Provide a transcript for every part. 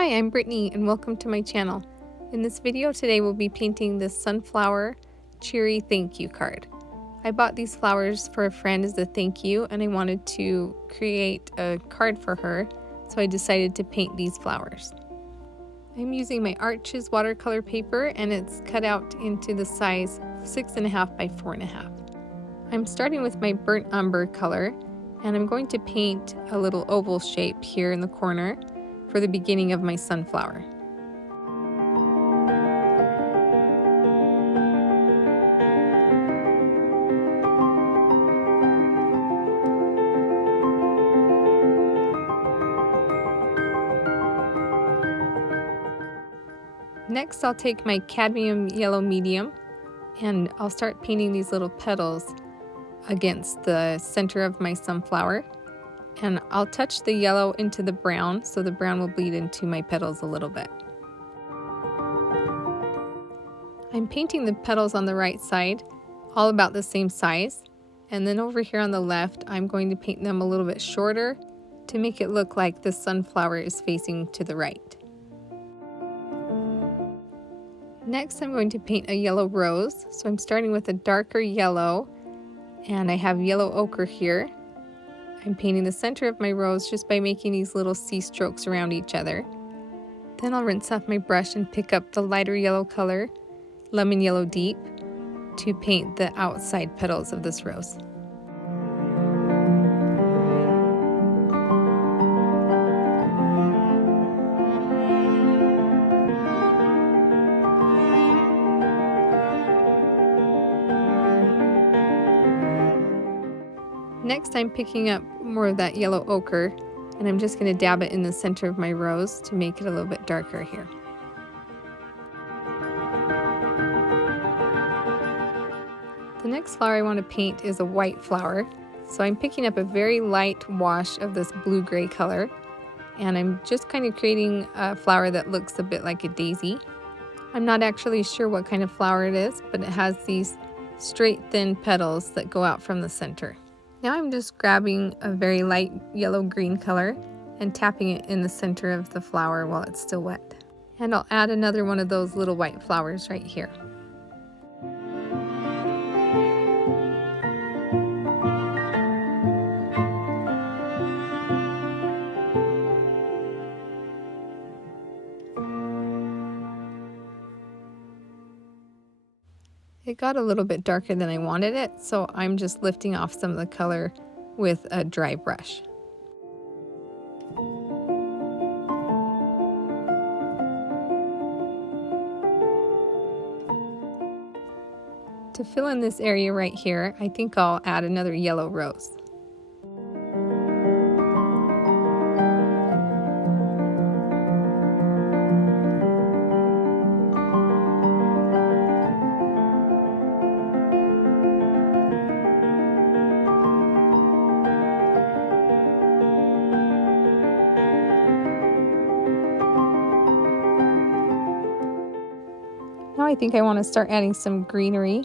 Hi, I'm Brittany and welcome to my channel. In this video today we'll be painting this sunflower cheery thank you card. I bought these flowers for a friend as a thank you and I wanted to create a card for her, so I decided to paint these flowers. I'm using my Arches watercolor paper and it's cut out into the size 6.5 by 4.5. I'm starting with my burnt umber color and I'm going to paint a little oval shape here in the corner for the beginning of my sunflower. Next, I'll take my cadmium yellow medium and I'll start painting these little petals against the center of my sunflower. And I'll touch the yellow into the brown so the brown will bleed into my petals a little bit. I'm painting the petals on the right side, all about the same size. And then over here on the left, I'm going to paint them a little bit shorter to make it look like the sunflower is facing to the right. Next, I'm going to paint a yellow rose. So I'm starting with a darker yellow, and I have yellow ochre here. I'm painting the center of my rose just by making these little C strokes around each other. Then I'll rinse off my brush and pick up the lighter yellow color, lemon yellow deep, to paint the outside petals of this rose. Next, I'm picking up more of that yellow ochre and I'm just going to dab it in the center of my rose to make it a little bit darker here. The next flower I want to paint is a white flower. So I'm picking up a very light wash of this blue-gray color and I'm just kind of creating a flower that looks a bit like a daisy. I'm not actually sure what kind of flower it is, but it has these straight, thin petals that go out from the center. Now I'm just grabbing a very light yellow-green color and tapping it in the center of the flower while it's still wet. And I'll add another one of those little white flowers right here. It got a little bit darker than I wanted it, so I'm just lifting off some of the color with a dry brush. To fill in this area right here, I think I'll add another yellow rose. Now I think I want to start adding some greenery.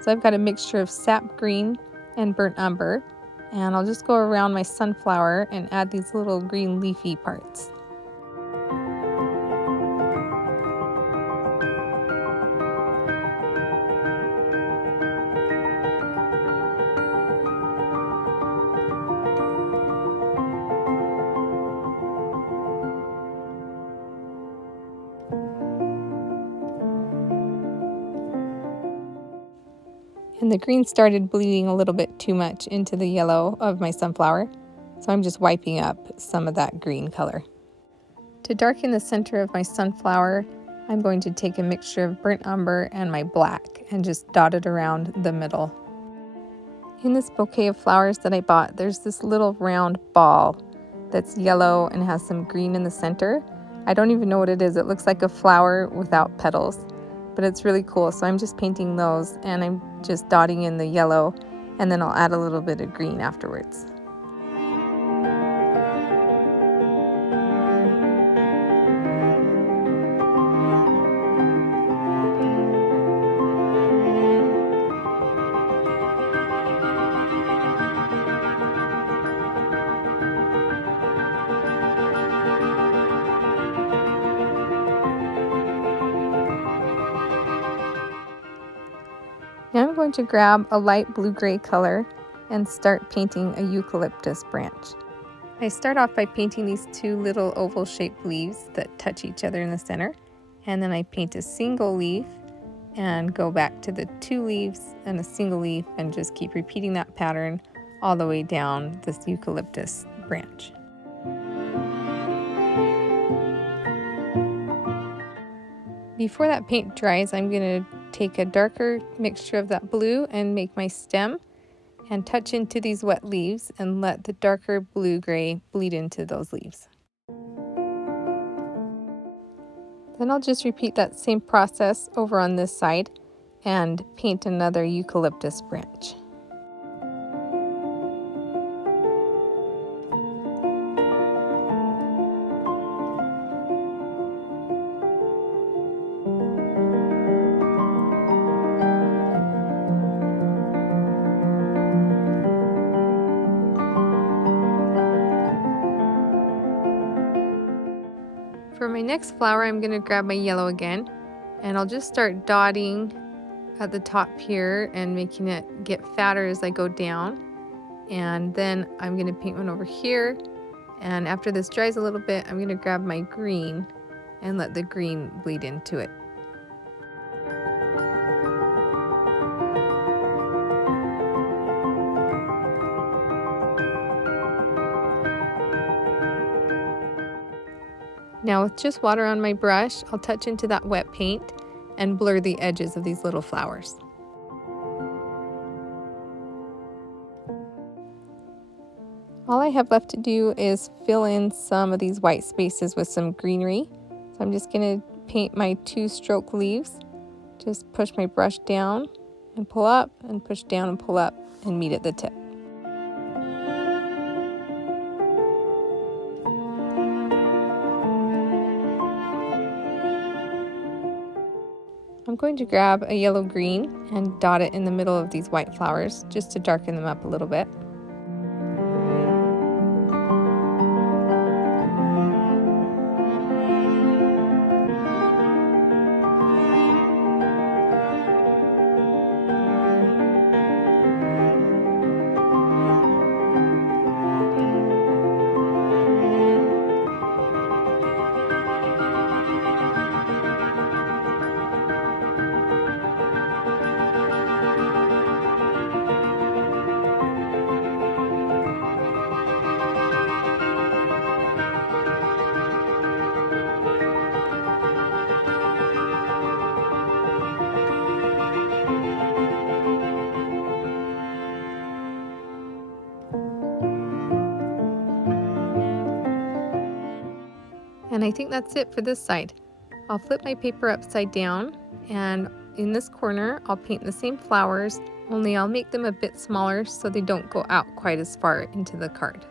So I've got a mixture of Sap Green and burnt umber. And I'll just go around my sunflower and add these little green leafy parts. And the green started bleeding a little bit too much into the yellow of my sunflower, so I'm just wiping up some of that green color. To darken the center of my sunflower, I'm going to take a mixture of burnt umber and my black and just dot it around the middle. In this bouquet of flowers that I bought, there's this little round ball that's yellow and has some green in the center. I don't even know what it is. It looks like a flower without petals, but it's really cool. So I'm just painting those and I'm just dotting in the yellow, and then I'll add a little bit of green afterwards. going to grab a light blue-gray color and start painting a eucalyptus branch. I start off by painting these two little oval-shaped leaves that touch each other in the center, and then I paint a single leaf and go back to the two leaves and a single leaf and just keep repeating that pattern all the way down this eucalyptus branch. Before that paint dries, I'm going to take a darker mixture of that blue and make my stem and touch into these wet leaves and let the darker blue-gray bleed into those leaves. Then I'll just repeat that same process over on this side and paint another eucalyptus branch. For my next flower, I'm going to grab my yellow again, and I'll just start dotting at the top here and making it get fatter as I go down. And then I'm going to paint one over here, and after this dries a little bit, I'm going to grab my green and let the green bleed into it. Now with just water on my brush, I'll touch into that wet paint and blur the edges of these little flowers. All I have left to do is fill in some of these white spaces with some greenery. So I'm just going to paint my 2-stroke leaves. Just push my brush down and pull up, and push down and pull up, and meet at the tip. I'm going to grab a yellow-green and dot it in the middle of these white flowers just to darken them up a little bit. And I think that's it for this side. I'll flip my paper upside down, and in this corner I'll paint the same flowers, only I'll make them a bit smaller so they don't go out quite as far into the card.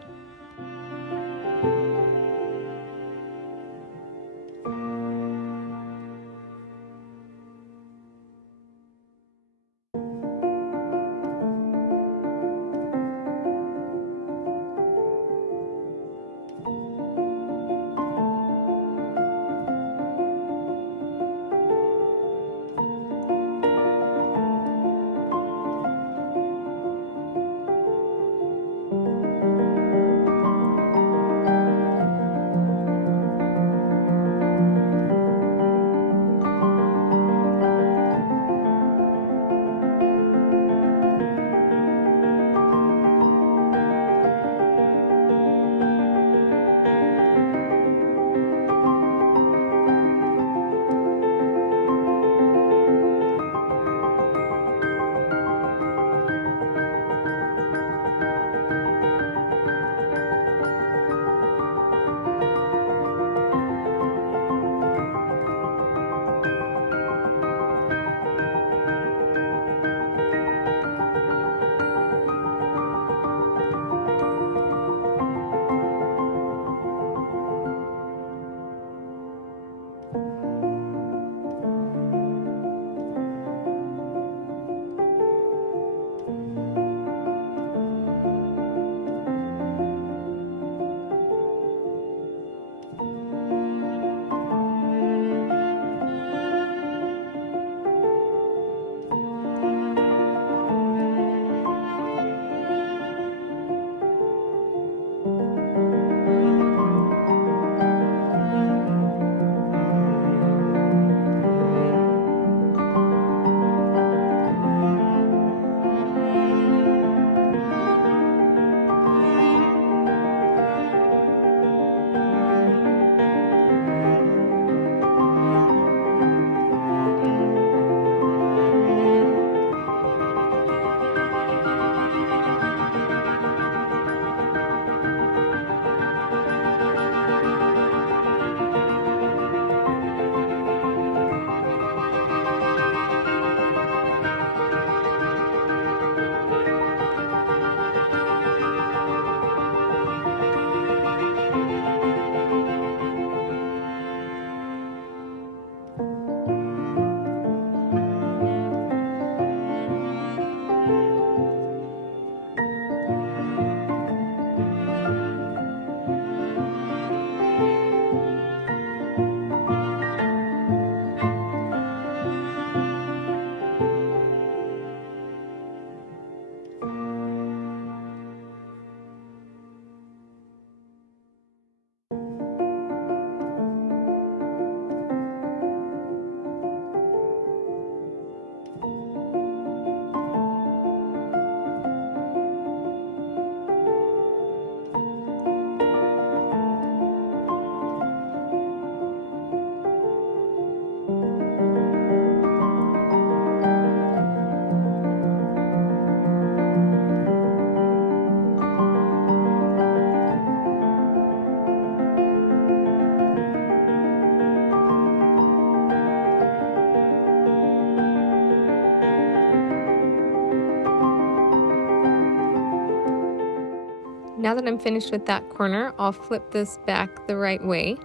Now that I'm finished with that corner, I'll flip this back the right way.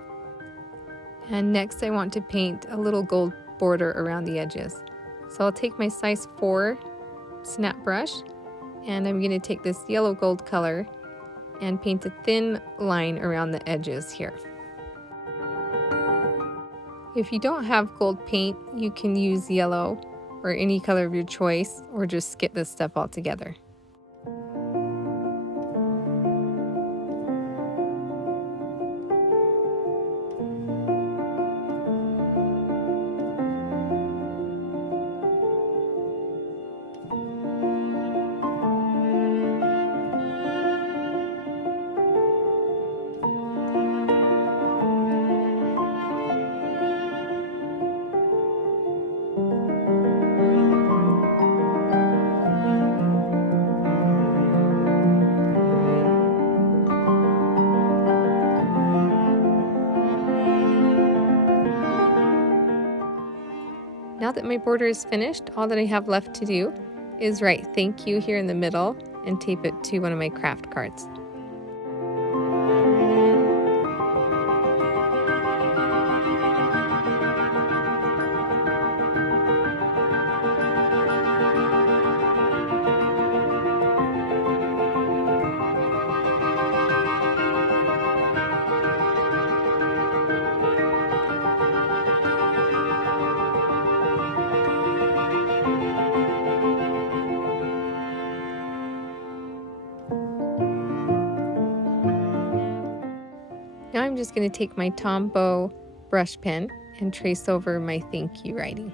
And next I want to paint a little gold border around the edges. So I'll take my size 4 snap brush, and I'm going to take this yellow gold color and paint a thin line around the edges here. If you don't have gold paint, you can use yellow or any color of your choice, or just skip this step altogether. Now that my border is finished, all that I have left to do is write "Thank you" here in the middle and tape it to one of my craft cards. Now I'm just going to take my Tombow brush pen and trace over my thank you writing.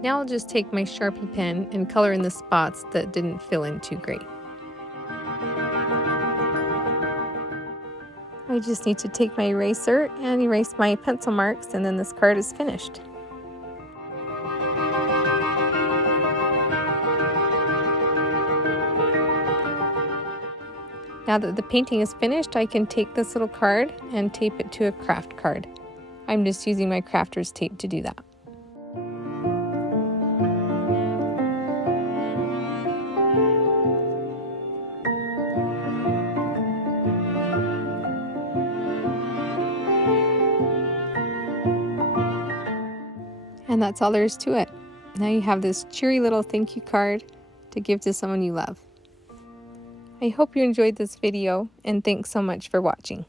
Now I'll just take my Sharpie pen and color in the spots that didn't fill in too great. I just need to take my eraser and erase my pencil marks, and then this card is finished. Now that the painting is finished, I can take this little card and tape it to a craft card. I'm just using my crafter's tape to do that. And that's all there is to it. Now you have this cheery little thank you card to give to someone you love. I hope you enjoyed this video, and thanks so much for watching.